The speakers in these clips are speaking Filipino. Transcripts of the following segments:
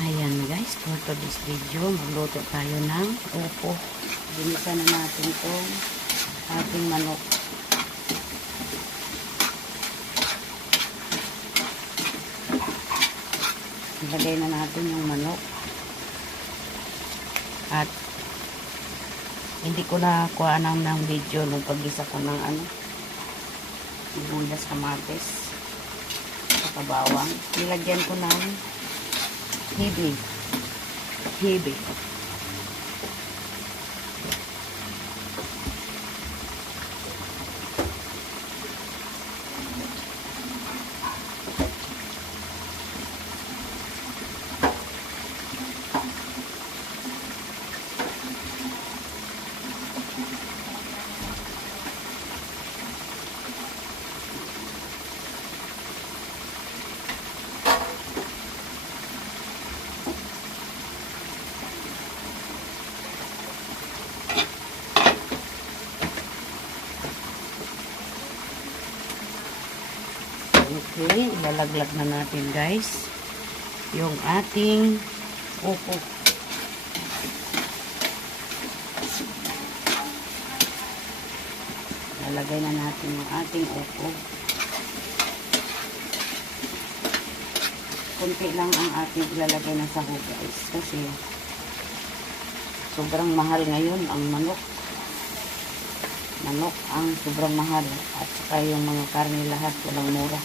Ayan guys, for today's video, magluto tayo ng upo. Ginisa na natin itong ating manok. Ilagay na natin yung manok. At hindi ko na kuha ng video nung paggisa ko ng sibuyas, kamatis, at bawang. Nilagyan ko ng hibi. Okay, ilalaglag na natin guys yung ating upo. Ilalagay na natin yung ating upo. Kunti lang ang ating ilalagay na sahog guys kasi sobrang mahal ngayon ang manok ang sobrang mahal at saka yung mga karne lahat walang mura.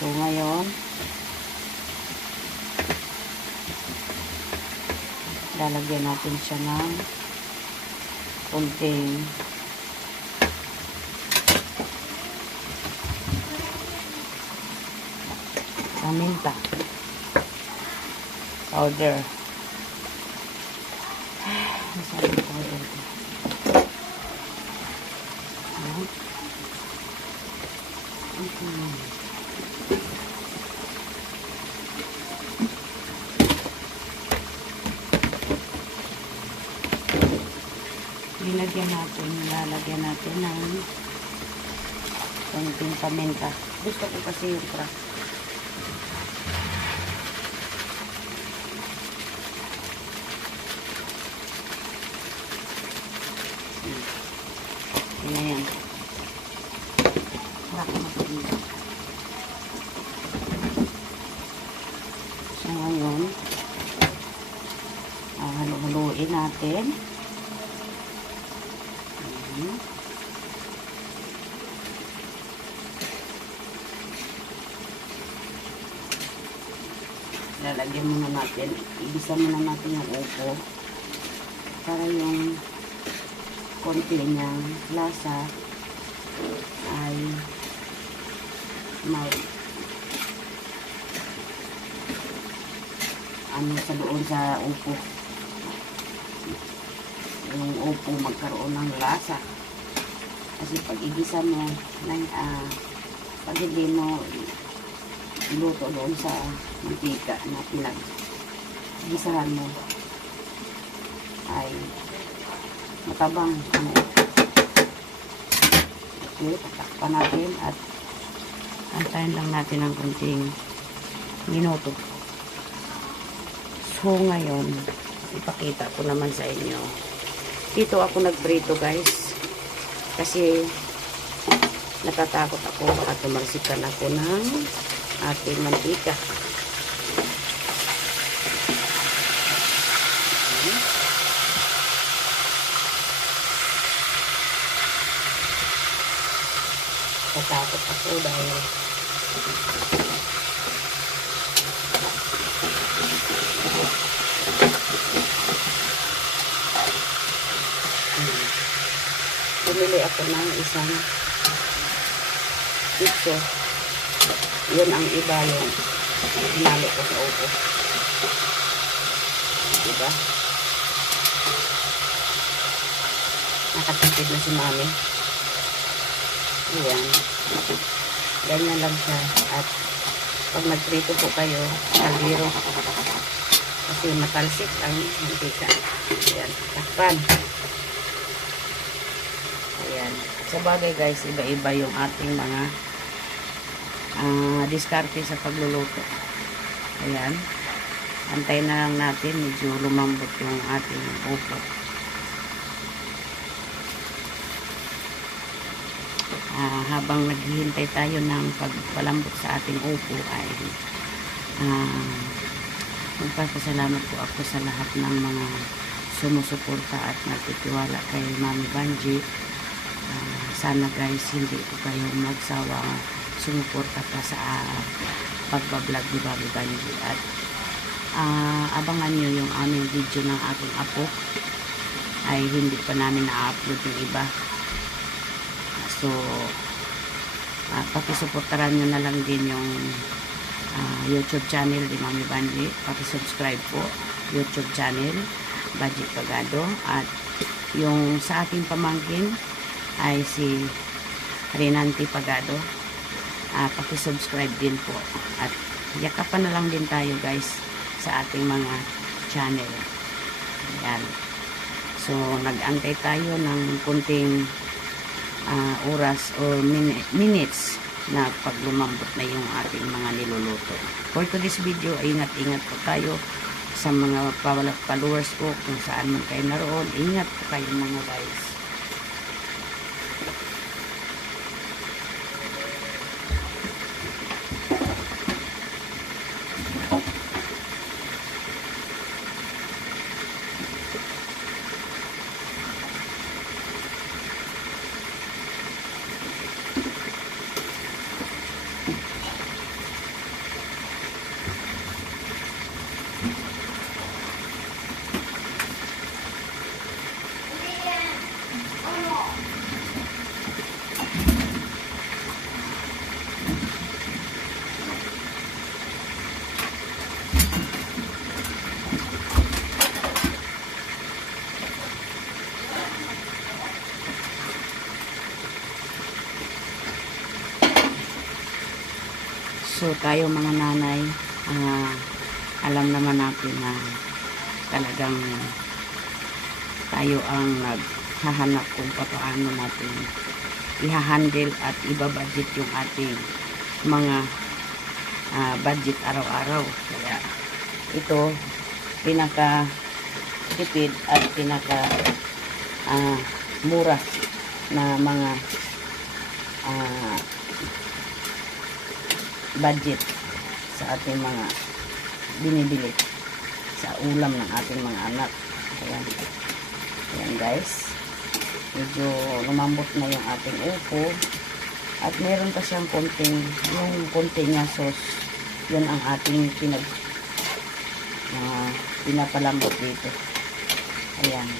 So ngayon lalagyan natin siya ng konting paminta powder. Masarap yung powder ko. Lalagyan natin ng konting paminta. Gusto ko kasi yung crack. Ayan. Crack na paminta. So ngayon, haluin natin. Lalagyan muna natin, igisa muna natin yung upo para yung konti niyang lasa ay sa doon sa upo, yung upo magkaroon ng lasa kasi pag igisa mo pag hindi mo iluto doon sa mantika na gisahan mo ay matabang ang upo. Okay, tatakpan natin at antayin lang natin ng konting minuto. So ngayon ipakita ko naman sa inyo, dito ako nagprito guys kasi natatakot ako baka tumalsikan ako ng ating mantika. Natatakot ako dahil bumili ako ng isang pitso. Yun ang iba yung hinalo ko sa upo. Diba? Nakatipid na si mami. Ayan. Ganyan lang siya. At pag nagprito po kayo, kalbiro. Kasi matalsik ang mantika. Ayan. Takpan. Ayan. Sa bagay guys, iba-iba yung ating mga diskarte sa pagluluto. Ayan. Antayin na lang natin. Medyo lumambot yung ating upo. Habang naghihintay tayo ng pagpalambot sa ating upo ay magpapasalamat po ako sa lahat ng mga sumusuporta at nagtitiwala kay Mami Banji. Sana guys hindi po kayo magsawa sumuporta pa sa pagbablog ni Mami Banji at abangan nyo yung aming video ng aking apo. Ay hindi pa namin na-upload yung iba. So, pakisuportaran nyo na lang din yung YouTube channel ni Mami Banji. Pakisubscribe po YouTube channel Banji Pagado. At yung sa aking pamangkin ay si Renanti Pagado. Pakisubscribe din po. At yakapan na lang din tayo guys sa ating mga channel. Ayan. So, nag-antay tayo ng kunting oras or minutes na paglumambot na yung ating mga niluluto. For today's video, ingat-ingat po tayo sa mga followers ko kung saan man kayo naroon. Ingat po kayo mga guys. So, tayo mga nanay, alam naman natin na talagang tayo ang naghahanap kung paano natin i-handle at ibabudget yung ating mga budget araw-araw. Kaya, ito, pinaka-tipid at pinaka-mura na mga budget sa ating mga binibili sa ulam ng ating mga anak. Ayan. Ayan guys. Medyo lumambot na yung ating upo. At meron pa siyang konting, yung konti niya sauce. Yun ang ating pinapalambot dito. Ayan.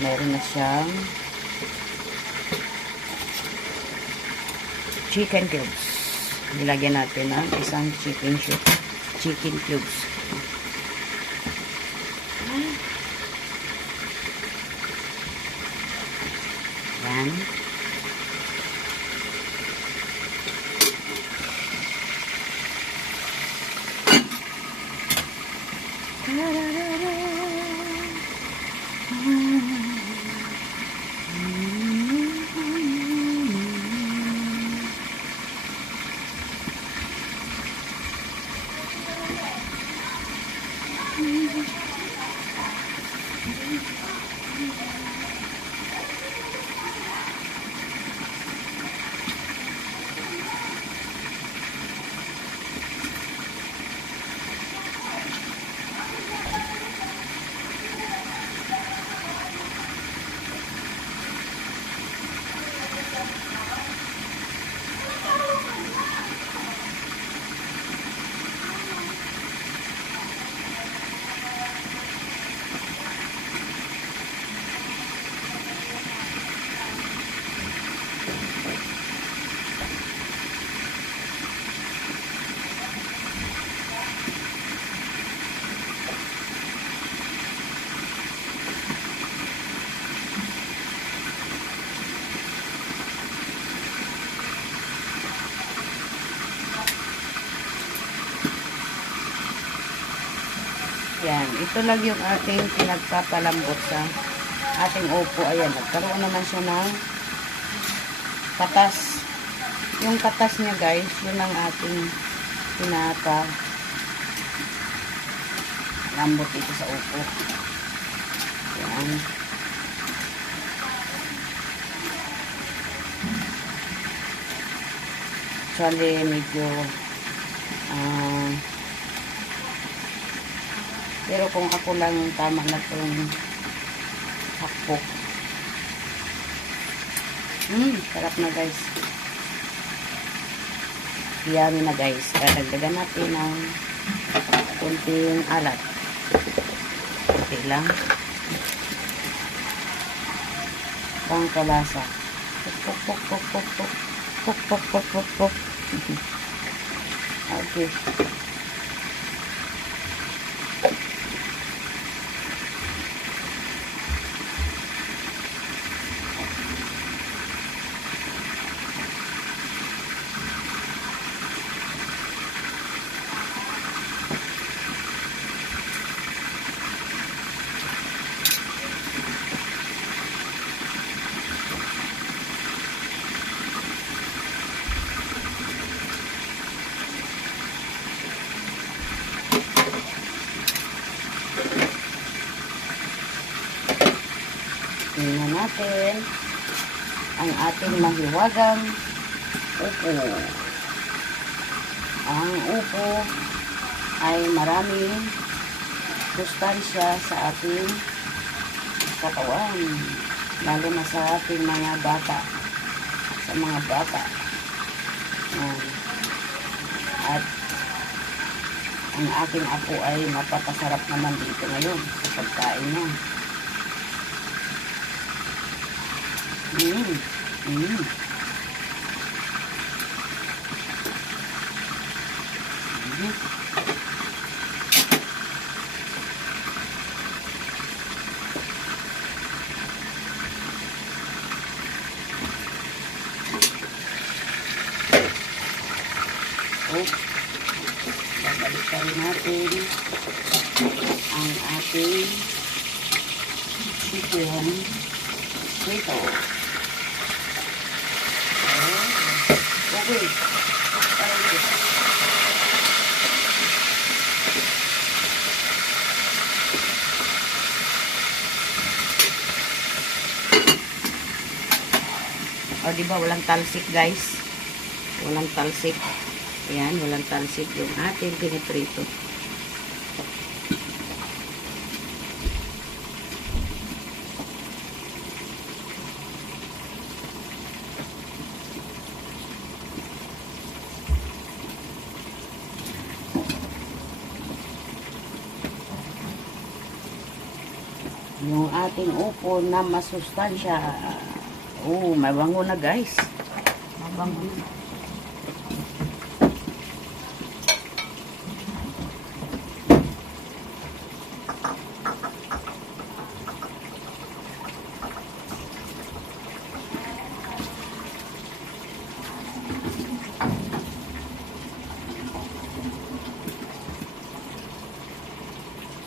Meron na siyang chicken cubes. Nilagyan natin ng isang chicken cubes. Yan. Yan, ito lang yung ating pinagpapalambot sa ating upo. Ayan, nagkaroon naman siya ng patas Yung katas niya guys, yun ang ating pinaka lambot dito sa upo. Yan. Actually, medyo pero kung ako lang tama na itong hakpo. Sarap na guys. Yummy na guys. Kadagdagan natin ng kunting alat. Kunti lang. Pangkalasa. Pok, pok, pok, pok, pok. Pok, pok, pok, pok, pok. Okay. Tingnan natin ang ating mahiwagang upo. Ang upo ay maraming sustansya sa ating katawan, lalo na sa ating mga bata, sa mga bata. At ang aking apo ay mapapasarap naman dito ngayon sa pagkain niya. Babalikan natin ang ating chicken dito. Okay. O, diba walang talsik guys? Walang talsik. Ayan, walang talsik yung ating piniprito. Yung ating upo na masustansya. Mabango na guys. Mabango na.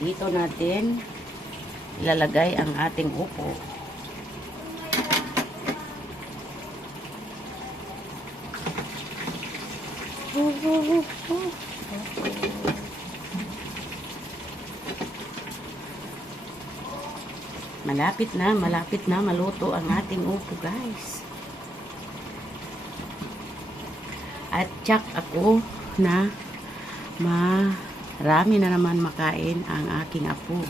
Dito natin ilalagay ang ating upo. Malapit na maluto ang ating upo guys. At tsak ako na marami na naman makain ang aking apo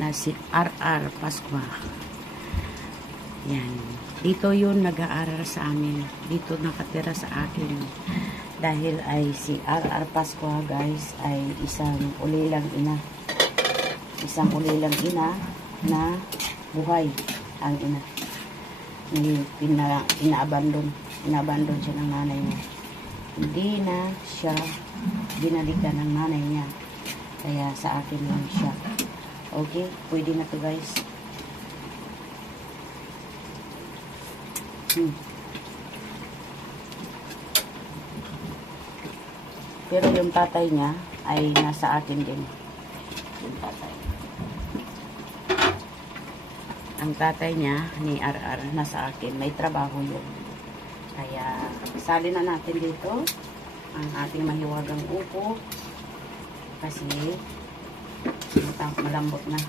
na si RR Pascua. Yan. Dito yun nag-aaral sa amin. Dito nakatira sa akin. Dahil ay si RR Pascua guys ay isang ulilang ina. Isang ulilang ina na buhay ang ina. Inaabandon siya ng nanay niya. Hindi na siya binalikan ng nanay niya. Kaya sa akin lang siya. Okay, pwede na to guys. Pero yung tatay niya ay nasa akin din. Yung tatay. Ang tatay niya ni RR nasa akin. May trabaho yun. Kaya salin na natin dito ang ating mahiwagang upo kasi malambot na.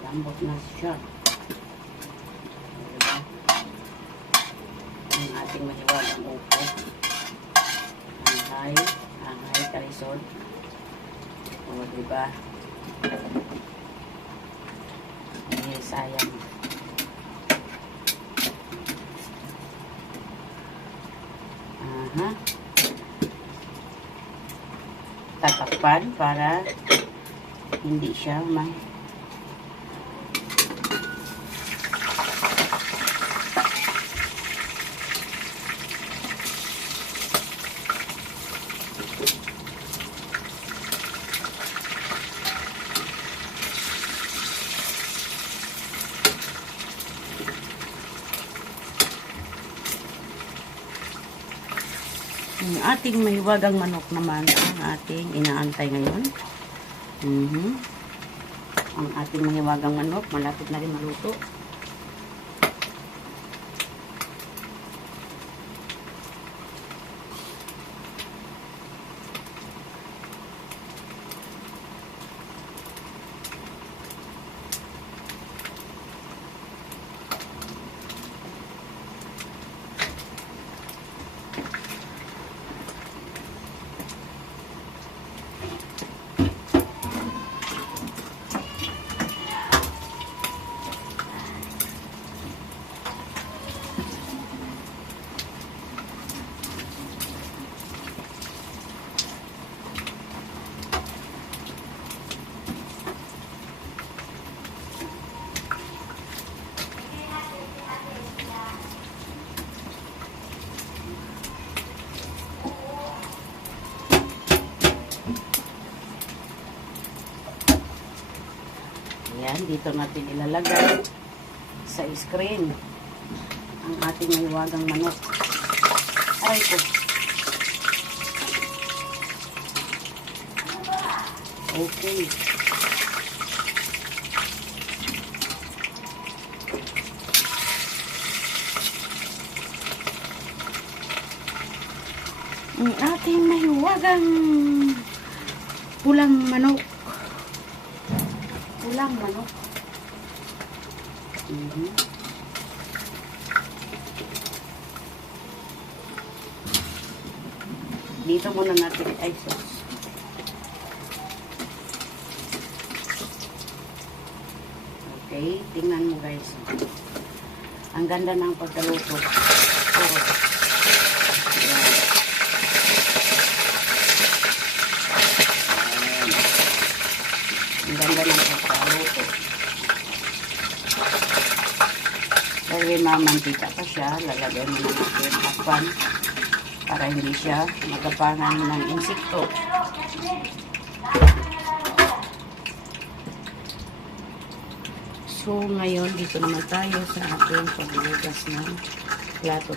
Malambot na siya. Diba? Ang ating mahiwagang upo. Anghay, kalisod. O, diba? Eh, sayang. Tatakpan para hindi siya ang ating mahiwagang manok naman ang ating inaantay ngayon. Ang ating mahiwagang manok malapit na rin maluto. Ayan, dito natin ilalagay sa screen ang ating mahiwagang manok. Aray ko. Okay. Ang ating mahiwagang pulang manok. Pulang manok. Dito muna natin i-sauce. Okay, tingnan mo guys. Ang ganda ng pagkaluto. Ang ganda ng pagkaluto. Dahil mamantika pa siya, lalagyan mo na natin takpan para hindi siya magapangan ng insekto. So, ngayon, dito naman tayo sa ating paglugas ng plato.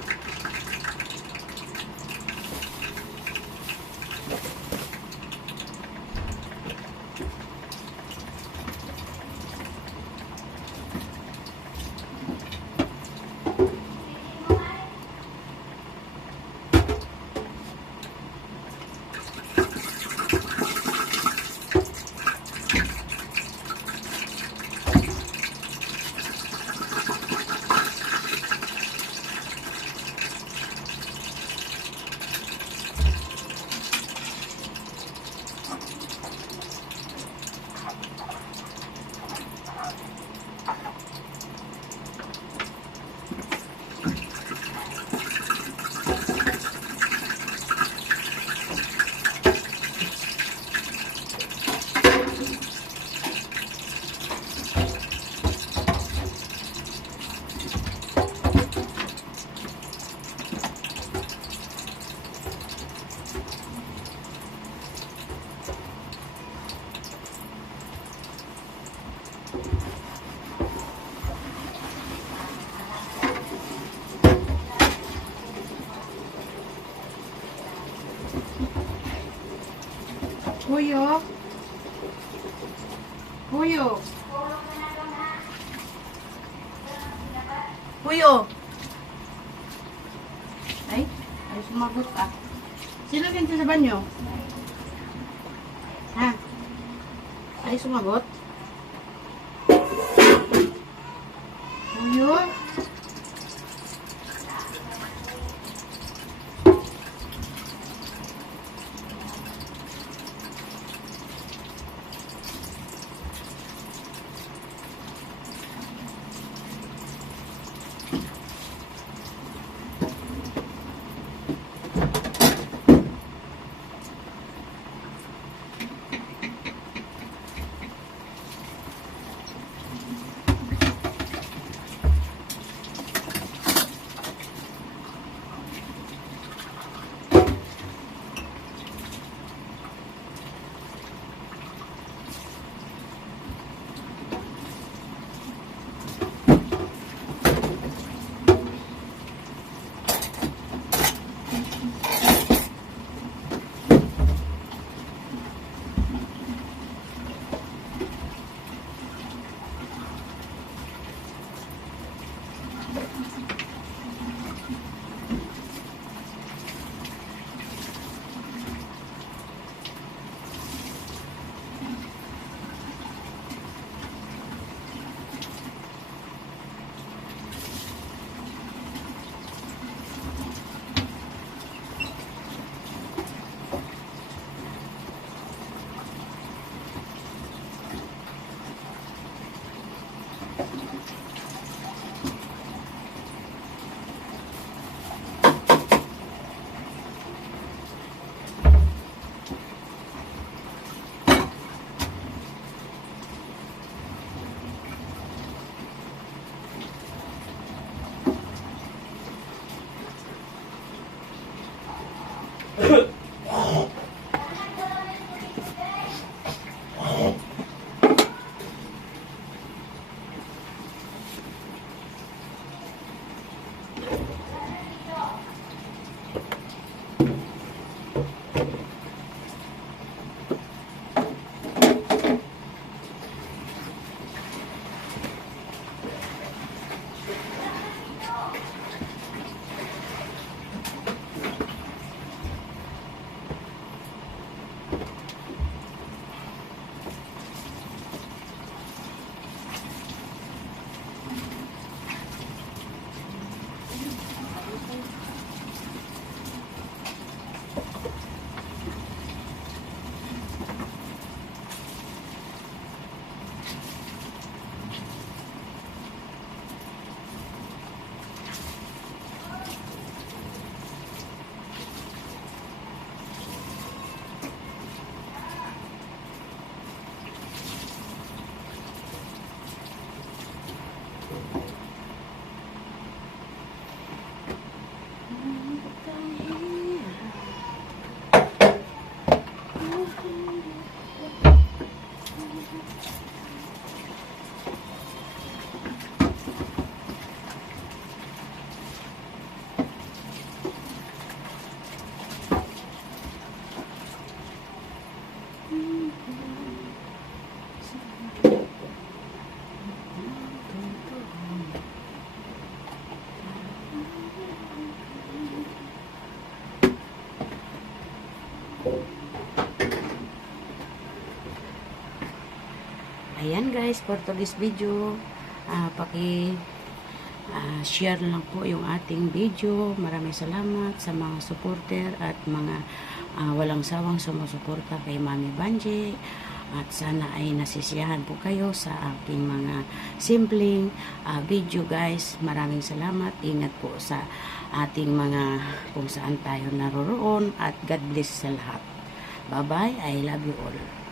Kuyo. Kuyo. Puyo. Ay, sumagot ka. Sino din sa banyo? Ha? Ay, sumagot? Puyo? Ayan guys, for today's video, share lang po yung ating video. Maraming salamat sa mga supporter at mga walang sawang sumusuporta kay Mami Banji. At sana ay nasisiyahan po kayo sa aking mga simpleng video guys. Maraming salamat. Ingat po sa ating mga kung saan tayo naroroon at God bless sa lahat. Bye bye. I love you all.